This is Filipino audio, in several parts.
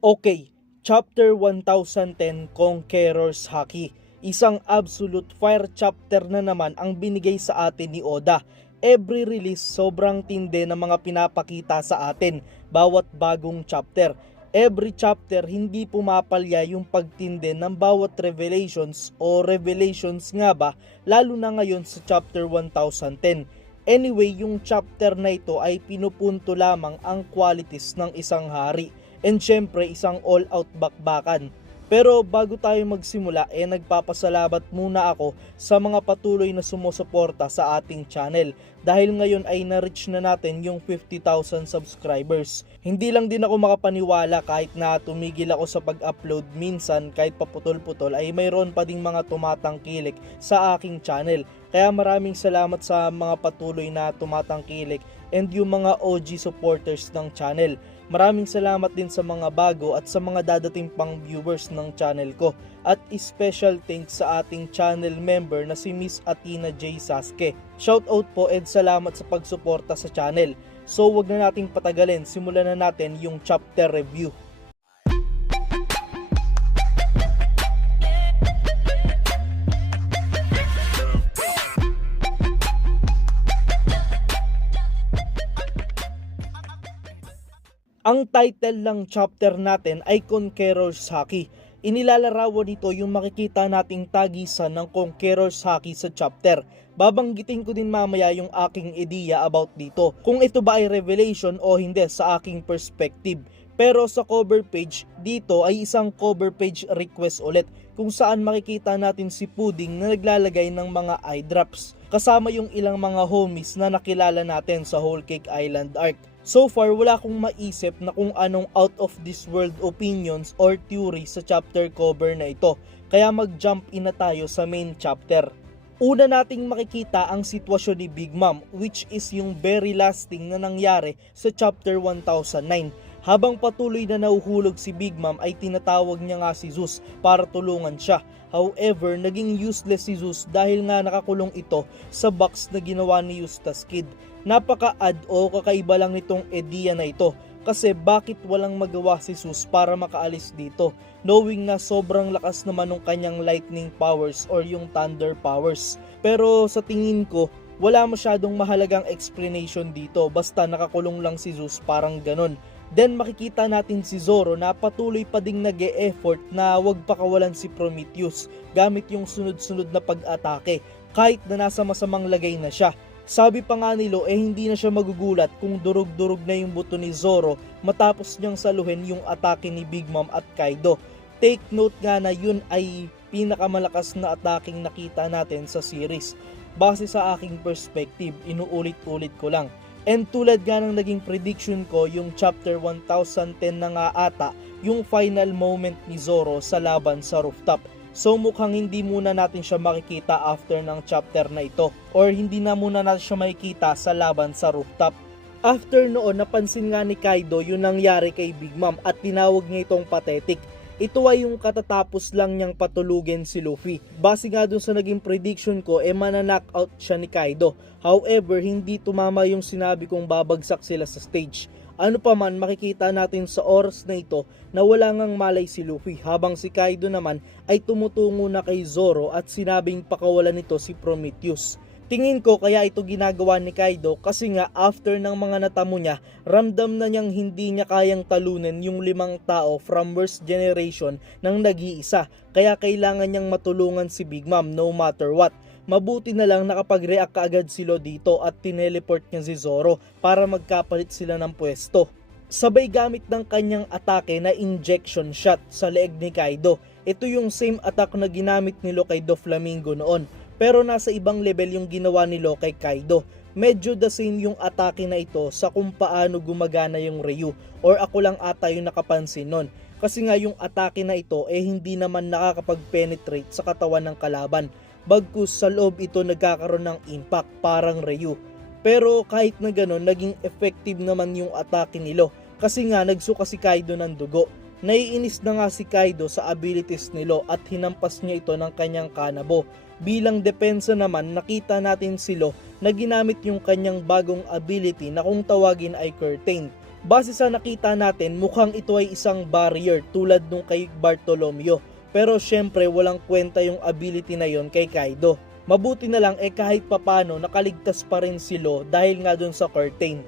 Okay, Chapter 1010 Conqueror's Haki. Isang absolute fire chapter na naman ang binigay sa atin ni Oda. Every release sobrang tindi ng mga pinapakita sa atin bawat bagong chapter. Every chapter hindi pumapalya yung pagtindi ng bawat revelations o revelations nga ba, lalo na ngayon sa chapter 1010. Anyway, yung chapter na ito ay pinupunto lamang ang qualities ng isang hari. And syempre isang all-out bakbakan. Pero bago tayo magsimula nagpapasalamat muna ako sa mga patuloy na sumusuporta sa ating channel. Dahil ngayon ay na-reach na natin yung 50,000 subscribers. Hindi lang din ako makapaniwala kahit na tumigil ako sa pag-upload minsan kahit paputol-putol ay mayroon pa ding mga tumatangkilik sa aking channel. Kaya maraming salamat sa mga patuloy na tumatangkilik and yung mga OG supporters ng channel. Maraming salamat din sa mga bago at sa mga dadating pang viewers ng channel ko. At special thanks sa ating channel member na si Miss Athena J. Sasuke. Shoutout po and salamat sa pagsuporta sa channel. So wag na nating patagalin, simulan na natin yung chapter review. Ang title ng chapter natin ay Conqueror's Haki. Inilalarawan nito yung makikita nating tagisan ng Conqueror's Haki sa chapter. Babanggitin ko din mamaya yung aking ideya about dito, kung ito ba ay revelation o hindi sa aking perspective. Pero sa cover page, dito ay isang cover page request ulit kung saan makikita natin si Pudding na naglalagay ng mga eye drops. Kasama yung ilang mga homies na nakilala natin sa Whole Cake Island arc. So far, wala akong maisip na kung anong out of this world opinions or theory sa chapter cover na ito. Kaya mag-jump in na tayo sa main chapter. Una nating makikita ang sitwasyon ni Big Mom, which is yung very last thing na nangyari sa chapter 1009. Habang patuloy na nahuhulog si Big Mom ay tinatawag niya nga si Zeus para tulungan siya. However, naging useless si Zeus dahil nga nakakulong ito sa box na ginawa ni Eustace Kid. Napaka-odd o kakaiba lang nitong ideya na ito kasi bakit walang magawa si Zeus para makaalis dito, knowing na sobrang lakas naman ng kanyang lightning powers or yung thunder powers. Pero sa tingin ko, wala masyadong mahalagang explanation dito, basta nakakulong lang si Zeus, parang ganon. Then makikita natin si Zoro na patuloy pa ding nag-e-effort na wag pakawalan si Prometheus gamit yung sunod-sunod na pag-atake kahit na nasa masamang lagay na siya. Sabi pa nga nilo hindi na siya magugulat kung durug-durug na yung buto ni Zoro matapos niyang saluhin yung atake ni Big Mom at Kaido. Take note nga na yun ay pinakamalakas na ataking nakita natin sa series. Base sa aking perspective, inuulit-ulit ko lang. And tulad nga ng naging prediction ko, yung chapter 1010 na nga ata yung final moment ni Zoro sa laban sa rooftop. So mukhang hindi muna natin siya makikita after ng chapter na ito, or hindi na muna natin siya makikita sa laban sa rooftop. After noon, napansin nga ni Kaido yung nangyari kay Big Mom at tinawag niya itong pathetic. Ito ay yung katatapos lang niyang patulugin si Luffy. Base nga dun sa naging prediction ko, mananockout siya ni Kaido. However, hindi tumama yung sinabi kong babagsak sila sa stage. Ano pa man, makikita natin sa oras na ito na wala ngang malay si Luffy, habang si Kaido naman ay tumutungo na kay Zoro at sinabing pakawalan nito si Prometheus. Tingin ko kaya ito ginagawa ni Kaido kasi nga after ng mga natamo niya, ramdam na niyang hindi niya kayang talunin yung 5 tao from worst generation ng nag-iisa. Kaya kailangan niyang matulungan si Big Mom no matter what. Mabuti na lang nakapag-react kaagad sila dito at tineleport niya si Zoro para magkapalit sila ng pwesto. Sabay gamit ng kanyang atake na injection shot sa leeg ni Kaido. Ito yung same attack na ginamit nilo kay Doflamingo noon. Pero nasa ibang level yung ginawa nilo kay Kaido. Medyo the same yung atake na ito sa kung paano gumagana yung Ryu, or ako lang ata yung nakapansin nun. Kasi nga yung atake na ito hindi naman nakakapag-penetrate sa katawan ng kalaban. Bagkus sa loob ito nagkakaroon ng impact parang Ryu. Pero kahit na ganon, naging effective naman yung atake nilo. Kasi nga nagsuka si Kaido ng dugo. Naiinis na nga si Kaido sa abilities nilo at hinampas niya ito ng kanyang kanabo. Bilang depensa naman, nakita natin si Law na ginamit yung kanyang bagong ability na kung tawagin ay Curtain. Base sa nakita natin, mukhang ito ay isang barrier tulad nung kay Bartolomeo. Pero syempre walang kwenta yung ability na yon kay Kaido. Mabuti na lang kahit papano nakaligtas pa rin si Law dahil nga dun sa curtain.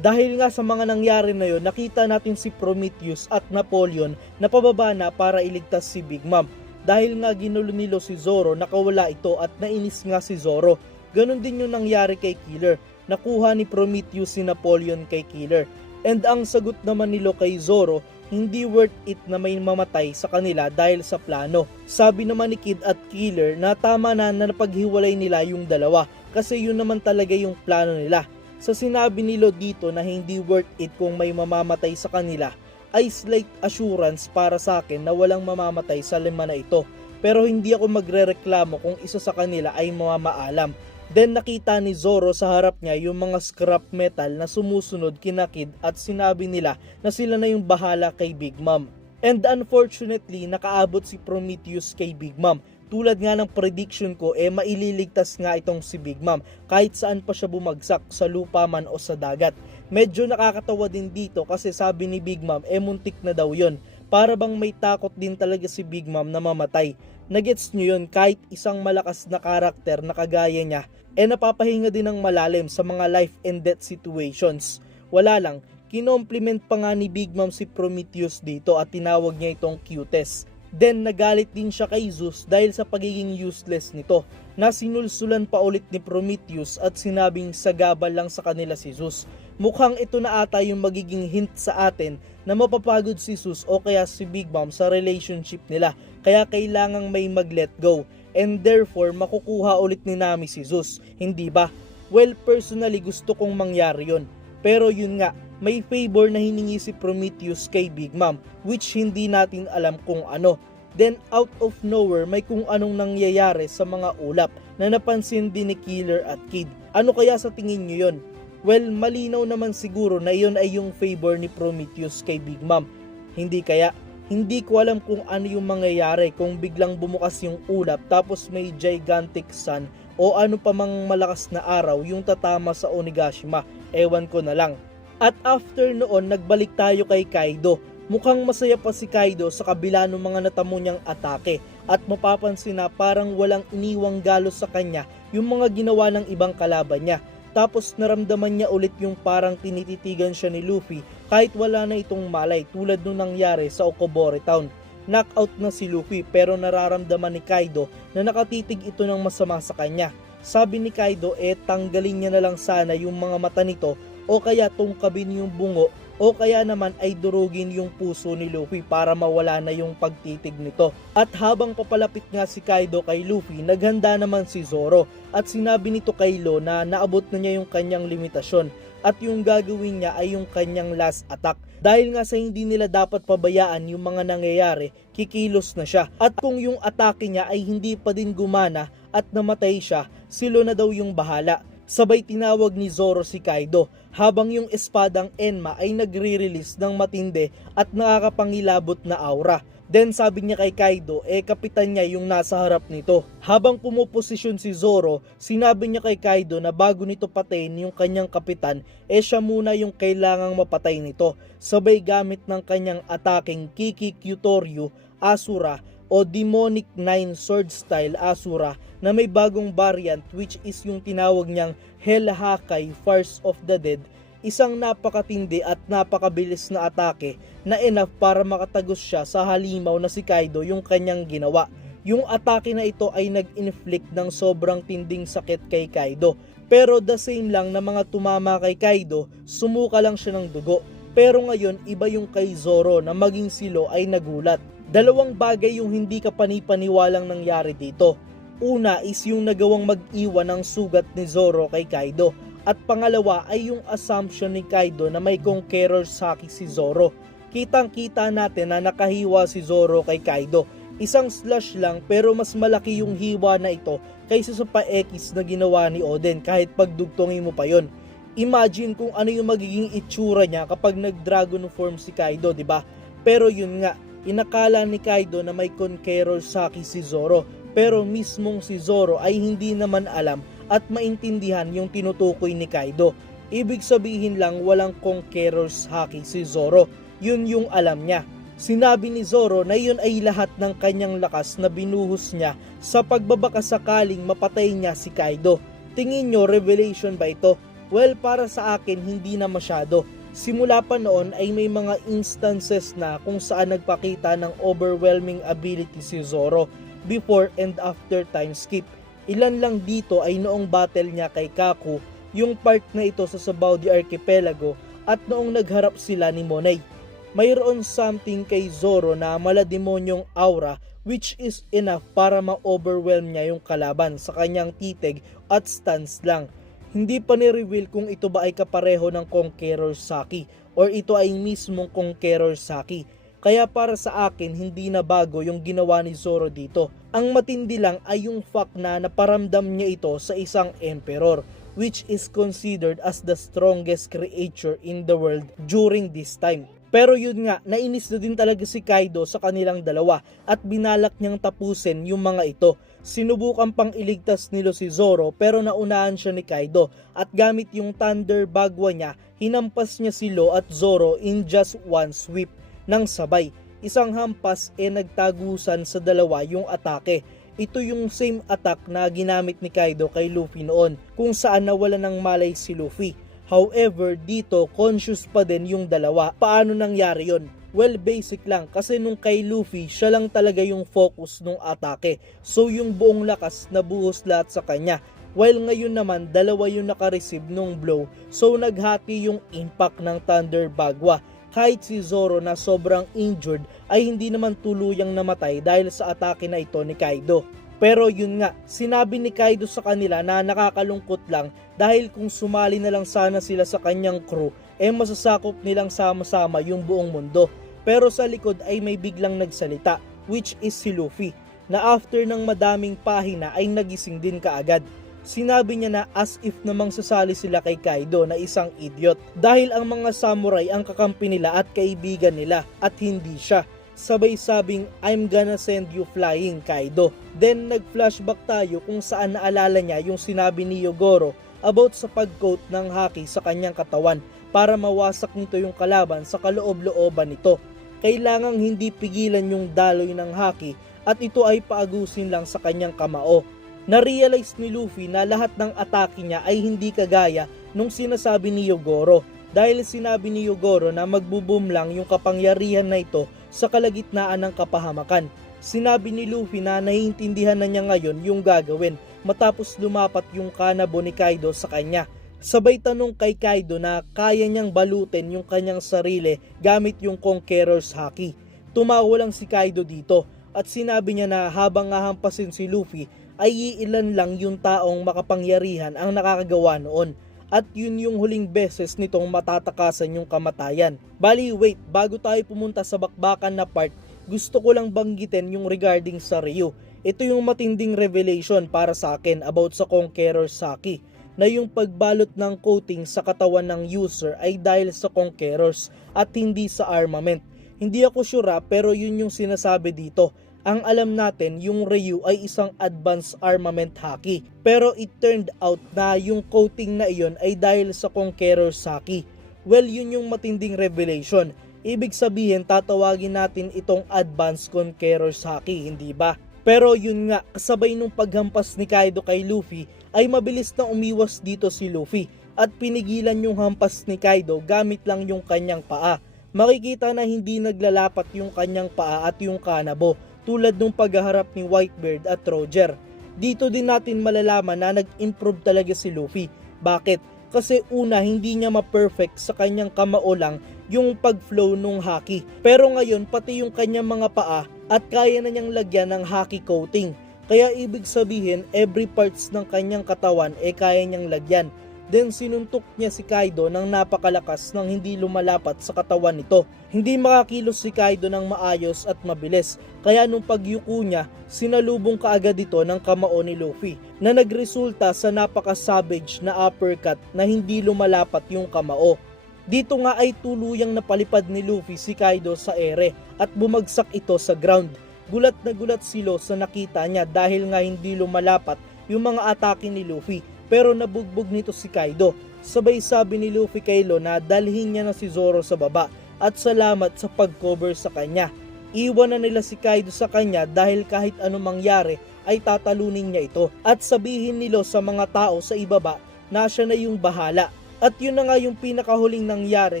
Dahil nga sa mga nangyari na yon, nakita natin si Prometheus at Napoleon na pababa na para iligtas si Big Mom. Dahil nga ginulo ni Law si Zoro, nakawala ito at nainis nga si Zoro. Ganon din yung nangyari kay Killer. Nakuha ni Prometheus si Napoleon kay Killer. And ang sagot naman ni Law kay Zoro, hindi worth it na may mamatay sa kanila dahil sa plano. Sabi naman ni Kid at Killer na tama na napaghiwalay nila yung dalawa kasi yun naman talaga yung plano nila. Sa sinabi ni Law dito na hindi worth it kung may mamamatay sa kanila ay slight assurance para sa akin na walang mamamatay sa lima na ito. Pero hindi ako magrereklamo kung isa sa kanila ay mamamaalam. Then nakita ni Zoro sa harap niya yung mga scrap metal na sumusunod kina Kid at sinabi nila na sila na yung bahala kay Big Mom. And unfortunately, nakaabot si Prometheus kay Big Mom. Tulad nga ng prediction ko, maililigtas nga itong si Big Mom kahit saan pa siya bumagsak, sa lupa man o sa dagat. Medyo nakakatawa din dito kasi sabi ni Big Mom, muntik na daw yon. Para bang may takot din talaga si Big Mom na mamatay. Nagets nyo yun, kahit isang malakas na karakter na kagaya niya, napapahinga din ng malalim sa mga life and death situations. Wala lang, kinompliment pa nga ni Big Mom si Prometheus dito at tinawag niya itong cutest. Then nagalit din siya kay Zeus dahil sa pagiging useless nito, na sinulsulan pa ulit ni Prometheus at sinabing sagabal lang sa kanila si Zeus. Mukhang ito na ata yung magiging hint sa atin na mapapagod si Zeus o kaya si Big Mom sa relationship nila, kaya kailangang may mag-let go and therefore makukuha ulit ni Nami si Zeus, hindi ba? Well, personally gusto kong mangyari yon. Pero yun nga, may favor na hiningi si Prometheus kay Big Mom which hindi natin alam kung ano. Then out of nowhere may kung anong nangyayari sa mga ulap na napansin din ni Killer at Kid. Ano kaya sa tingin nyo yun? Well, malinaw naman siguro na iyon ay yung favor ni Prometheus kay Big Mom. Hindi kaya? Hindi ko alam kung ano yung mangyayari kung biglang bumukas yung ulap tapos may gigantic sun o ano pa mang malakas na araw yung tatama sa Onigashima. Ewan ko na lang. At after noon, nagbalik tayo kay Kaido. Mukhang masaya pa si Kaido sa kabila ng mga natamo niyang atake at mapapansin na parang walang iniwang galos sa kanya yung mga ginawa ng ibang kalaban niya. Tapos naramdaman niya ulit yung parang tinititigan siya ni Luffy kahit wala na itong malay tulad nung nangyari sa Okobore Town. Knockout na si Luffy pero nararamdaman ni Kaido na nakatitig ito ng masama sa kanya. Sabi ni Kaido tanggalin niya na lang sana yung mga mata nito o kaya tungkabin yung bungo o kaya naman ay durugin yung puso ni Luffy para mawala na yung pagtitig nito. At habang papalapit nga si Kaido kay Luffy, naghanda naman si Zoro at sinabi nito kay Law na naabot na niya yung kanyang limitasyon at yung gagawin niya ay yung kanyang last attack. Dahil nga sa hindi nila dapat pabayaan yung mga nangyayari, kikilos na siya. At kung yung atake niya ay hindi pa din gumana at namatay siya, si Law na daw yung bahala. Sabay tinawag ni Zoro si Kaido habang yung espadang Enma ay nagre-release ng matindi at nakakapangilabot na aura. Then sabi niya kay Kaido, kapitan niya yung nasa harap nito. Habang pumuposisyon si Zoro, sinabi niya kay Kaido na bago nito patayin yung kanyang kapitan, siya muna yung kailangang mapatay nito. Sabay gamit ng kanyang ataking Kiki Kyutoryu Asura o Demonic 9 Sword Style Asura na may bagong variant which is yung tinawag niyang Hell Hakai Farce of the Dead. Isang napakatindi at napakabilis na atake na enough para makatagos siya sa halimaw na si Kaido yung kanyang ginawa. Yung atake na ito ay nag-inflict ng sobrang tinding sakit kay Kaido. Pero the same lang na mga tumama kay Kaido, sumuka lang siya ng dugo. Pero ngayon iba yung kay Zoro na maging silo ay nagulat. Dalawang bagay yung hindi ka panipaniwalang nangyari dito. Una is yung nagawang mag-iwan ng sugat ni Zoro kay Kaido. At pangalawa ay yung assumption ni Kaido na may Conqueror's Haki si Zoro. Kitang-kita natin na nakahiwa si Zoro kay Kaido. Isang slash lang pero mas malaki yung hiwa na ito kaysa sa pa-X na ginawa ni Oden kahit pagdugtongin mo pa yon. Imagine kung ano yung magiging itsura niya kapag nag-dragon form si Kaido, di ba? Pero yun nga, inakala ni Kaido na may Conqueror's Haki si Zoro pero mismong si Zoro ay hindi naman alam at maintindihan yung tinutukoy ni Kaido. Ibig sabihin lang walang Conqueror's Haki si Zoro. Yun yung alam niya. Sinabi ni Zoro na yun ay lahat ng kanyang lakas na binuhos niya sa pagbabakasakaling mapatay niya si Kaido. Tingin nyo, revelation ba ito? Well, para sa akin, hindi na masyado. Simula pa noon ay may mga instances na kung saan nagpakita ng overwhelming ability si Zoro before and after time skip. Ilan lang dito ay noong battle niya kay Kaku, yung part na ito sa Sabaudi Archipelago at noong nagharap sila ni Monet. Mayroon something kay Zoro na malademonyong aura which is enough para ma-overwhelm niya yung kalaban sa kanyang titig at stance lang. Hindi pa ni-reveal kung ito ba ay kapareho ng Conqueror's Haki or ito ay mismong Conqueror's Haki. Kaya para sa akin, hindi na bago yung ginawa ni Zoro dito. Ang matindi lang ay yung fact na naparamdam niya ito sa isang emperor, which is considered as the strongest creature in the world during this time. Pero yun nga, nainis na din talaga si Kaido sa kanilang dalawa at binalak niyang tapusin yung mga ito. Sinubukan pang iligtas nilo si Zoro pero naunahan siya ni Kaido at gamit yung Thunder Bagwa niya, hinampas niya si Law at Zoro in just one sweep ng sabay. Isang hampas nagtagusan sa dalawa yung atake. Ito yung same attack na ginamit ni Kaido kay Luffy noon kung saan nawala ng malay si Luffy. However, dito conscious pa din yung dalawa. Paano nangyari yon? Well, basic lang kasi nung kay Luffy, siya lang talaga yung focus nung atake. So yung buong lakas nabuhos lahat sa kanya. While ngayon naman, dalawa yung nakareceive nung blow. So naghati yung impact ng Thunder Bagwa. Kahit si Zoro na sobrang injured ay hindi naman tuluyang namatay dahil sa atake na ito ni Kaido. Pero yun nga, sinabi ni Kaido sa kanila na nakakalungkot lang dahil kung sumali na lang sana sila sa kanyang crew, masasakop nilang sama-sama yung buong mundo. Pero sa likod ay may biglang nagsalita, which is si Luffy, na after ng madaming pahina ay nagising din kaagad. Sinabi niya na as if namang sasali sila kay Kaido na isang idiot dahil ang mga samurai ang kakampi nila at kaibigan nila at hindi siya. Sabay sabing, I'm gonna send you flying, Kaido. Then nag-flashback tayo kung saan naalala niya yung sinabi ni Yogoro about sa pag-coat ng haki sa kanyang katawan para mawasak nito yung kalaban sa kaloob-looban nito. Kailangang hindi pigilan yung daloy ng haki at ito ay paagusin lang sa kanyang kamao. Na-realize ni Luffy na lahat ng atake niya ay hindi kagaya nung sinasabi ni Yogoro dahil sinabi ni Yogoro na magbo-boom lang yung kapangyarihan na ito sa kalagitnaan ng kapahamakan. Sinabi ni Luffy na naiintindihan na niya ngayon yung gagawin matapos lumapat yung kanabo ni Kaido sa kanya. Sabay tanong kay Kaido na kaya niyang balutin yung kanyang sarili gamit yung Conqueror's Haki. Tumawa lang si Kaido dito at sinabi niya na habang hahampasin si Luffy ay iilan lang yung taong makapangyarihan ang nakakagawa noon. At yun yung huling beses nitong matatakasan yung kamatayan. Bali wait, bago tayo pumunta sa bakbakan na part, gusto ko lang banggitin yung regarding sa Ryu. Ito yung matinding revelation para sa akin about sa Conqueror's Haki, na yung pagbalot ng coating sa katawan ng user ay dahil sa Conquerors at hindi sa armament. Hindi ako sure pero yun yung sinasabi dito. Ang alam natin, yung Ryu ay isang advanced armament haki. Pero it turned out na yung coating na iyon ay dahil sa Conqueror's Haki. Well, yun yung matinding revelation. Ibig sabihin, tatawagin natin itong advanced Conqueror's Haki, hindi ba? Pero yun nga, kasabay nung paghampas ni Kaido kay Luffy, ay mabilis na umiwas dito si Luffy at pinigilan yung hampas ni Kaido gamit lang yung kanyang paa. Makikita na hindi naglalapat yung kanyang paa at yung kanabo, tulad nung paghaharap ni Whitebeard at Roger. Dito din natin malalaman na nag-improve talaga si Luffy. Bakit? Kasi una, hindi niya ma-perfect sa kanyang kamao lang yung pag-flow nung haki. Pero ngayon, pati yung kanyang mga paa at kaya na niyang lagyan ng haki coating. Kaya ibig sabihin, every parts ng kanyang katawan kaya niyang lagyan. Then sinuntok niya si Kaido ng napakalakas nang hindi lumalapat sa katawan nito. Hindi makakilos si Kaido ng maayos at mabilis, kaya nung pagyuko niya, sinalubong kaagad ito ng kamao ni Luffy na nagresulta sa napaka-savage na uppercut na hindi lumalapat yung kamao. Dito nga ay tuluyang napalipad ni Luffy si Kaido sa ere at bumagsak ito sa ground. Gulat na gulat si Law sa nakita niya dahil nga hindi lumalapat yung mga atake ni Luffy. Pero nabugbog nito si Kaido. Sabay sabi ni Luffy kay Law na dalhin niya na si Zoro sa baba at salamat sa pag-cover sa kanya. Iwan na nila si Kaido sa kanya dahil kahit anong mangyari ay tatalunin niya ito at sabihin ni Law sa mga tao sa ibaba na siya na yung bahala. At yun na nga yung pinakahuling nangyari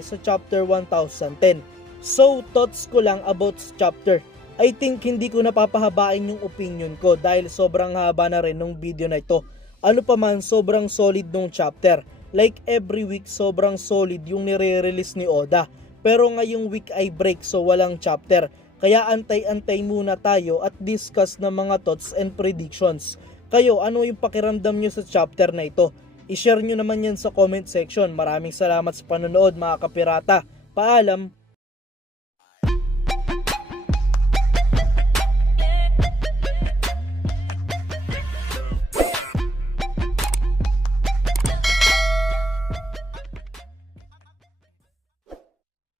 sa chapter 1010. So thoughts ko lang about sa chapter. I think hindi ko napapahabain yung opinion ko dahil sobrang haba na rin ng video na ito. Ano pa man, sobrang solid nung chapter. Like every week sobrang solid yung nire-release ni Oda. Pero ngayong week ay break so walang chapter. Kaya antay-antay muna tayo at discuss ng mga thoughts and predictions. Kayo, ano yung pakiramdam nyo sa chapter na ito? I-share nyo naman yan sa comment section. Maraming salamat sa panonood mga kapirata. Paalam!